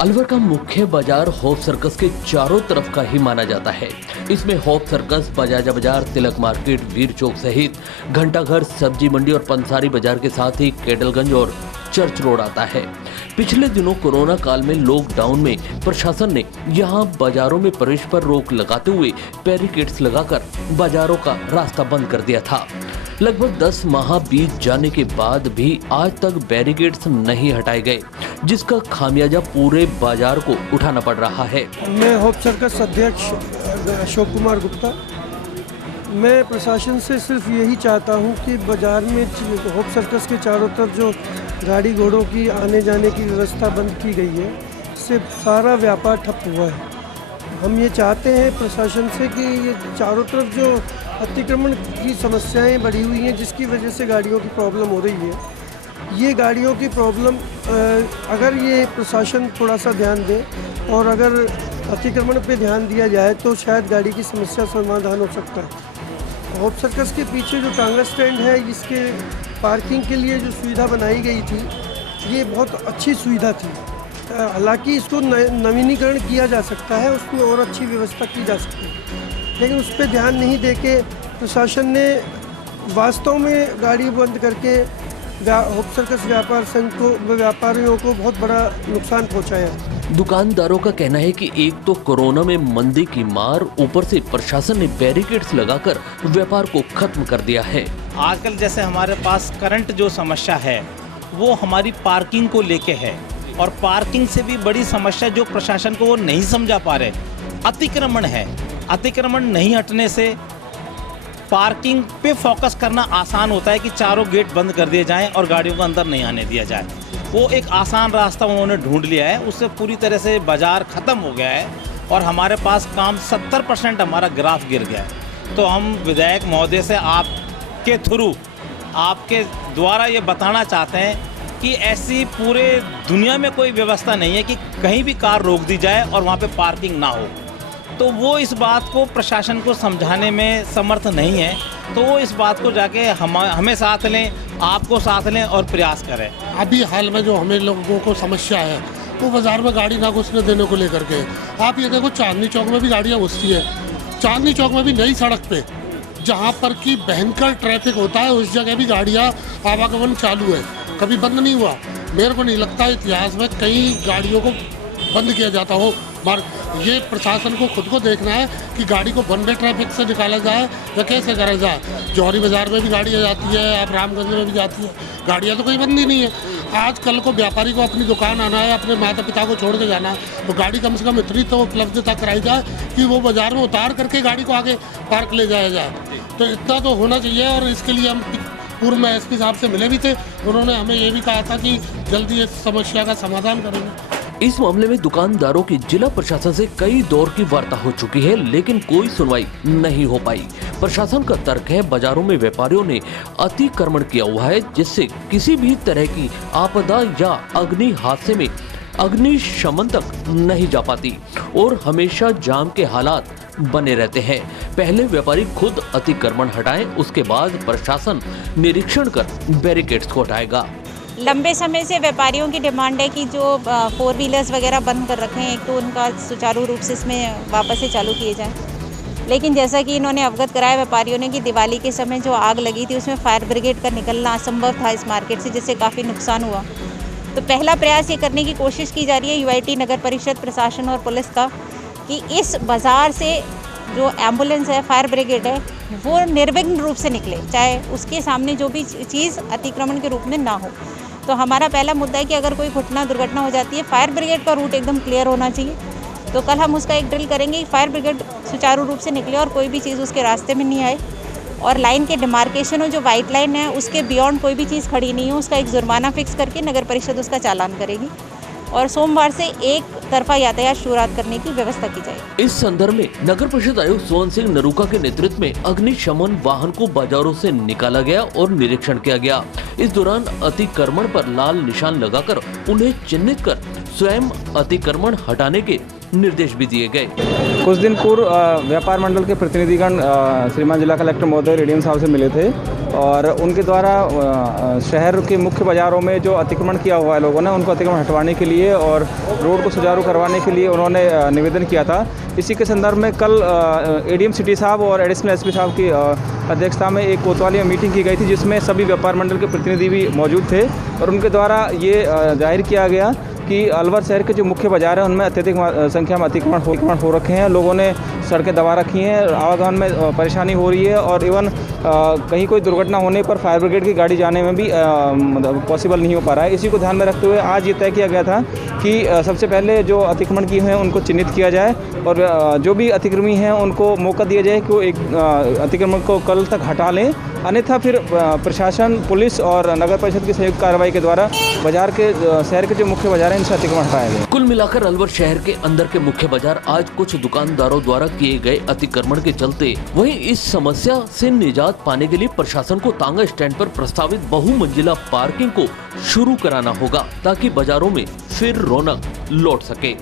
अलवर का मुख्य बाजार होप सर्कस के चारों तरफ का ही माना जाता है। इसमें होप सर्कस, बजाजा बाजार, तिलक मार्केट, वीर चौक सहित घंटाघर, सब्जी मंडी और पंसारी बाजार के साथ ही केडलगंज और चर्च रोड आता है। पिछले दिनों कोरोना काल में लॉकडाउन में प्रशासन ने यहां बाजारों में प्रवेश पर रोक लगाते हुए बैरिकेड्स लगाकर बाजारों का रास्ता बंद कर दिया था। लगभग 10 माह बीत जाने के बाद भी आज तक बैरिकेड्स नहीं हटाए गए, जिसका खामियाजा पूरे बाजार को उठाना पड़ रहा है। मैं होप सर्कस अध्यक्ष अशोक कुमार गुप्ता। मैं प्रशासन से सिर्फ यही चाहता हूं कि बाजार में होप सर्कस के चारों तरफ जो गाड़ी घोड़ों की आने जाने की व्यवस्था बंद की गई है, इससे सारा व्यापार ठप हुआ है। हम ये चाहते हैं प्रशासन से कि ये चारों तरफ जो अतिक्रमण की समस्याएं बढ़ी हुई हैं, जिसकी वजह से गाड़ियों की प्रॉब्लम हो रही है, ये गाड़ियों की प्रॉब्लम अगर ये प्रशासन थोड़ा सा ध्यान दे और अगर अतिक्रमण पे ध्यान दिया जाए तो शायद गाड़ी की समस्या समाधान हो सकता है। होप सर्कस के पीछे जो टांगा स्टैंड है, इसके पार्किंग के लिए जो सुविधा बनाई गई थी, ये बहुत अच्छी सुविधा थी। हालांकि इसको नवीनीकरण किया जा सकता है, उसमें और अच्छी व्यवस्था की जा सकती है, लेकिन उस पर ध्यान नहीं देके प्रशासन ने वास्तव में गाड़ी बंद करके होप सर्कस व्यापार संघ को, व्यापारियों को बहुत बड़ा नुकसान पहुंचाया। दुकानदारों का कहना है कि एक तो कोरोना में मंदी की मार, ऊपर से प्रशासन ने बैरिकेड्स लगाकर व्यापार को खत्म कर दिया है। आजकल जैसे हमारे पास करंट जो समस्या है वो हमारी पार्किंग को लेके है, और पार्किंग से भी बड़ी समस्या जो प्रशासन को वो नहीं समझा पा रहे, अतिक्रमण है। अतिक्रमण नहीं हटने से पार्किंग पे फोकस करना आसान होता है कि चारों गेट बंद कर दिए जाएं और गाड़ियों को अंदर नहीं आने दिया जाए। वो एक आसान रास्ता उन्होंने ढूंढ लिया है, उससे पूरी तरह से बाजार ख़त्म हो गया है और हमारे पास काम 70% हमारा ग्राफ गिर गया है। तो हम विधायक महोदय से आपके थ्रू, आपके द्वारा ये बताना चाहते हैं कि ऐसी पूरे दुनिया में कोई व्यवस्था नहीं है कि कहीं भी कार रोक दी जाए और वहाँ पे पार्किंग ना हो। तो वो इस बात को प्रशासन को समझाने में समर्थ नहीं है, तो वो इस बात को जाके हमें साथ लें, आपको साथ लें और प्रयास करें। अभी हाल में जो हमें लोगों को समस्या है वो बाज़ार में गाड़ी ना घुसने देने को लेकर के। आप ये देखो, चांदनी चौक में भी गाड़ियाँ घुसती है। चांदनी चौक में भी नई सड़क पे जहाँ पर कि भयंकर ट्रैफिक होता है, उस जगह भी गाड़ियाँ आवागमन चालू है, कभी बंद नहीं हुआ। मेरे को नहीं लगता इतिहास में कई गाड़ियों को बंद किया जाता हो। ये प्रशासन को खुद को देखना है कि गाड़ी को वन वे ट्रैफिक से निकाला जाए या कैसे करा जाए। जौहरी बाजार में भी गाड़ियाँ जाती है, आप रामगंज में भी जाती है, गाड़ियाँ तो कोई बंद ही नहीं है। आज कल को व्यापारी को अपनी दुकान आना है, अपने माता पिता को छोड़ के जाना है, तो गाड़ी कम से कम इतनी तो उपलब्धता कराई जाए कि वो बाजार में उतार करके गाड़ी को आगे पार्क ले जाया जाए। तो इतना तो होना चाहिए। और इसके लिए हम पूर्व में एसपी साहब से मिले भी थे, उन्होंने हमें ये भी कहा था कि जल्दी इस समस्या का समाधान करेंगे। इस मामले में दुकानदारों की जिला प्रशासन से कई दौर की वार्ता हो चुकी है, लेकिन कोई सुनवाई नहीं हो पाई। प्रशासन का तर्क है बाजारों में व्यापारियों ने अतिक्रमण किया हुआ है, जिससे किसी भी तरह की आपदा या अग्नि हादसे में अग्निशमन तक नहीं जा पाती और हमेशा जाम के हालात बने रहते हैं। पहले व्यापारी खुद अतिक्रमण हटाएं, उसके बाद प्रशासन निरीक्षण कर बैरिकेड्स को हटाएगा। लंबे समय से व्यापारियों की डिमांड है कि जो 4 व्हीलर्स वगैरह बंद कर रखे हैं, एक तो उनका सुचारू रूप से इसमें वापस से चालू किए जाएं। लेकिन जैसा कि इन्होंने अवगत कराया व्यापारियों ने कि दिवाली के समय जो आग लगी थी उसमें फायर ब्रिगेड का निकलना असंभव था इस मार्केट से, जिससे काफ़ी नुकसान हुआ। तो पहला प्रयास ये करने की कोशिश की जा रही है यूआईटी, नगर परिषद, प्रशासन और पुलिस का, कि इस बाज़ार से जो एम्बुलेंस है, फायर ब्रिगेड है, वो निर्विघ्न रूप से निकले, चाहे उसके सामने जो भी चीज़ अतिक्रमण के रूप में ना हो। तो हमारा पहला मुद्दा है कि अगर कोई घटना दुर्घटना हो जाती है, फायर ब्रिगेड का रूट एकदम क्लियर होना चाहिए। तो कल हम उसका एक ड्रिल करेंगे कि फायर ब्रिगेड सुचारू रूप से निकले और कोई भी चीज़ उसके रास्ते में नहीं आए, और लाइन के डिमार्केशन हो, जो वाइट लाइन है उसके बियॉन्ड कोई भी चीज़ खड़ी नहीं हो, उसका एक जुर्माना फिक्स करके नगर परिषद उसका चालान करेगी, और सोमवार से एक तरफा यातायात शुरुआत करने की व्यवस्था की जाएगी। इस संदर्भ में नगर परिषद आयुक्त सोहन सिंह नरूका के नेतृत्व में अग्निशमन वाहन को बाजारों से निकाला गया और निरीक्षण किया गया। इस दौरान अतिक्रमण पर लाल निशान लगाकर उन्हें चिन्हित कर स्वयं अतिक्रमण हटाने के निर्देश भी दिए गए। कुछ दिन पूर्व व्यापार मंडल के प्रतिनिधिगण श्रीमान जिला कलेक्टर महोदय रेडियम साहब से मिले थे और उनके द्वारा शहर के मुख्य बाज़ारों में जो अतिक्रमण किया हुआ है लोगों ने, उनको अतिक्रमण हटवाने के लिए और रोड को सुचारू करवाने के लिए उन्होंने निवेदन किया था। इसी के संदर्भ में कल एडीएम सिटी साहब और एडिशनल एसपी साहब की अध्यक्षता में एक कोतवाली में मीटिंग की गई थी, जिसमें सभी व्यापार मंडल के प्रतिनिधि भी मौजूद थे और उनके द्वारा ये जाहिर किया गया कि अलवर शहर के जो मुख्य बाज़ार हैं उनमें अत्यधिक संख्या में अतिक्रमण हो रखे हैं। लोगों ने सड़कें दबा रखी हैं, आवागमन में परेशानी हो रही है और इवन कहीं कोई दुर्घटना होने पर फायर ब्रिगेड की गाड़ी जाने में भी पॉसिबल नहीं हो पा रहा है। इसी को ध्यान में रखते हुए आज ये तय किया गया था कि सबसे पहले जो अतिक्रमण किए हुए हैं उनको चिन्हित किया जाए और जो भी अतिक्रमी हैं उनको मौका दिया जाए कि वो एक अतिक्रमण को कल तक हटा लें, अन्यथा फिर प्रशासन, पुलिस और नगर परिषद की संयुक्त कार्रवाई के द्वारा बाजार के शहर के जो मुख्य बाजार हैं इनसे अतिक्रमण हटाया गया। कुल मिलाकर अलवर शहर के अंदर के मुख्य बाजार आज कुछ दुकानदारों द्वारा किए गए अतिक्रमण के चलते वहीं इस समस्या से निजात पाने के लिए प्रशासन को तांगा स्टैंड पर प्रस्तावित बहुमंजिला पार्किंग को शुरू कराना होगा, ताकि बाजारों में फिर रौनक लौट सके।